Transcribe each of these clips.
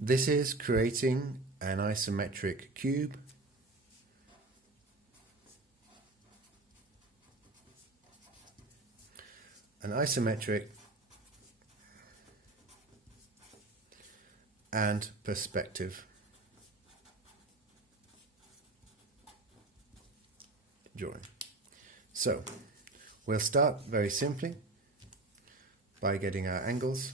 This is creating an isometric cube. An isometric and perspective drawing. So we'll start very simply by getting our angles.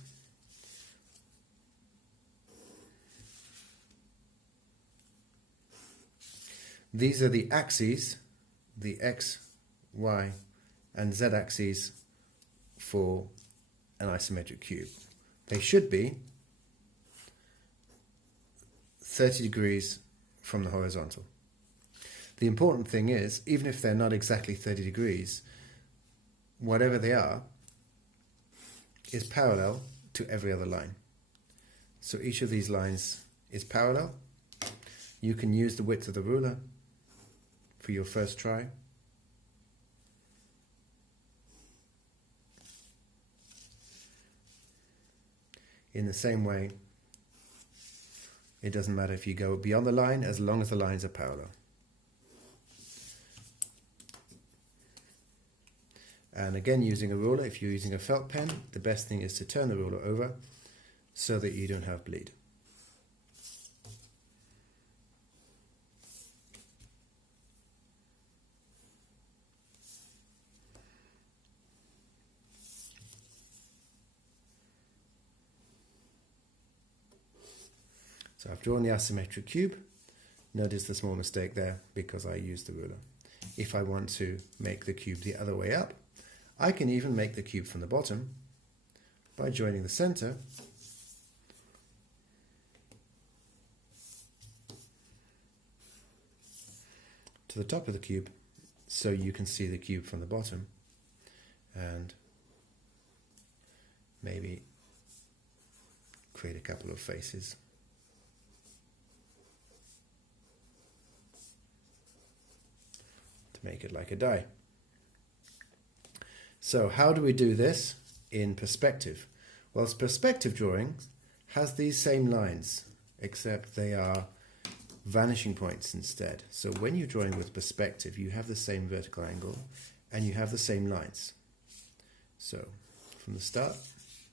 These are the axes, the X, Y, and Z axes for an isometric cube. They should be 30 degrees from the horizontal. The important thing is, even if they're not exactly 30 degrees, whatever they are is parallel to every other line. So each of these lines is parallel. You can use the width of the ruler for your first try. In the same way, it doesn't matter if you go beyond the line as long as the lines are parallel. And again, using a ruler, if you're using a felt pen, the best thing is to turn the ruler over so that you don't have bleed. So I've drawn the isometric cube. Notice the small mistake there because I used the ruler. If I want to make the cube the other way up, I can even make the cube from the bottom by joining the center to the top of the cube so you can see the cube from the bottom, and maybe create a couple of faces. Make it like a die. So how do we do this in perspective? Well, perspective drawing has these same lines, except they are vanishing points instead. So when you're drawing with perspective, you have the same vertical angle and you have the same lines. So from the start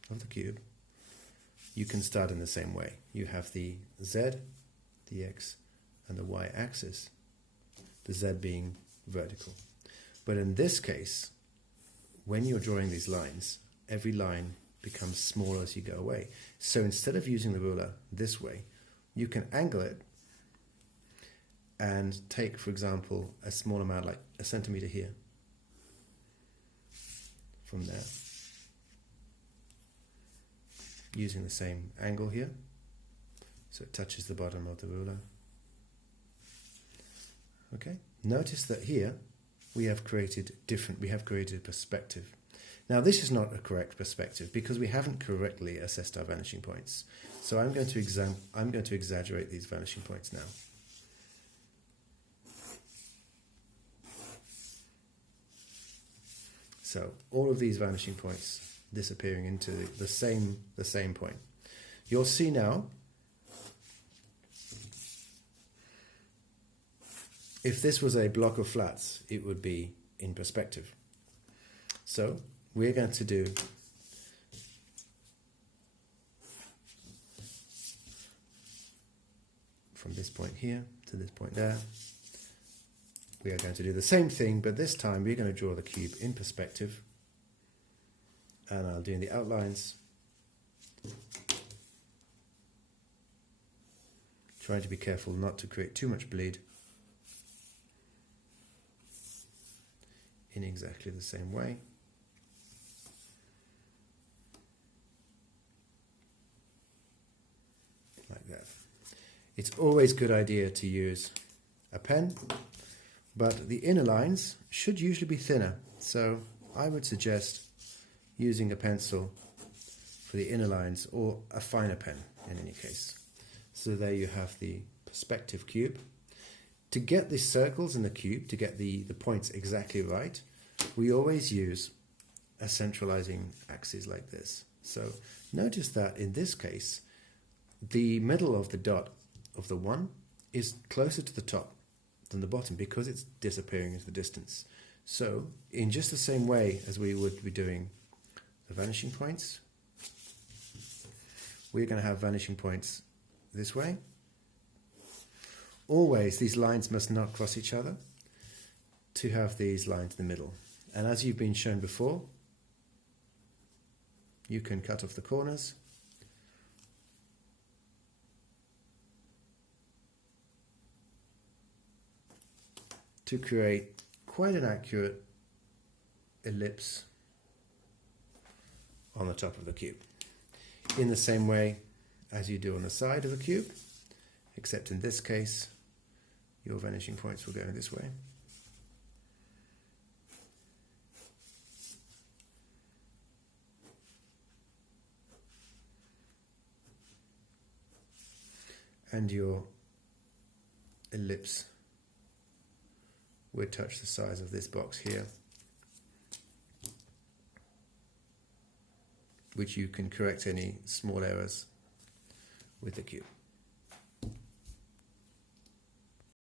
of the cube, you can start in the same way. You have the Z, the X, and the Y axis. The Z being vertical. But in this case, when you're drawing these lines, every line becomes smaller as you go away. So instead of using the ruler this way, you can angle it and take, for example, a small amount, like a centimeter here, from there, using the same angle here, so it touches the bottom of the ruler. Okay. Notice that here we have created perspective. Now this is not a correct perspective because we haven't correctly assessed our vanishing points. So I'm going to exaggerate these vanishing points now. So all of these vanishing points disappearing into the same point. You'll see now, if this was a block of flats, it would be in perspective. So we're going to do from this point here to this point there. We are going to do the same thing, but this time we're going to draw the cube in perspective. And I'll do in the outlines, trying to be careful not to create too much bleed. In exactly the same way. Like that. It's always a good idea to use a pen, but the inner lines should usually be thinner. So I would suggest using a pencil for the inner lines, or a finer pen in any case. So there you have the perspective cube. To get the circles in the cube, to get the points exactly right, we always use a centralizing axis like this. So notice that in this case, the middle of the dot of the 1 is closer to the top than the bottom because it's disappearing into the distance. So, in just the same way as we would be doing the vanishing points, we're going to have vanishing points this way. Always, these lines must not cross each other to have these lines in the middle. And as you've been shown before, you can cut off the corners to create quite an accurate ellipse on the top of the cube. In the same way as you do on the side of the cube, except in this case, your vanishing points will go this way. And your ellipse would touch the size of this box here, which you can correct any small errors with the cube.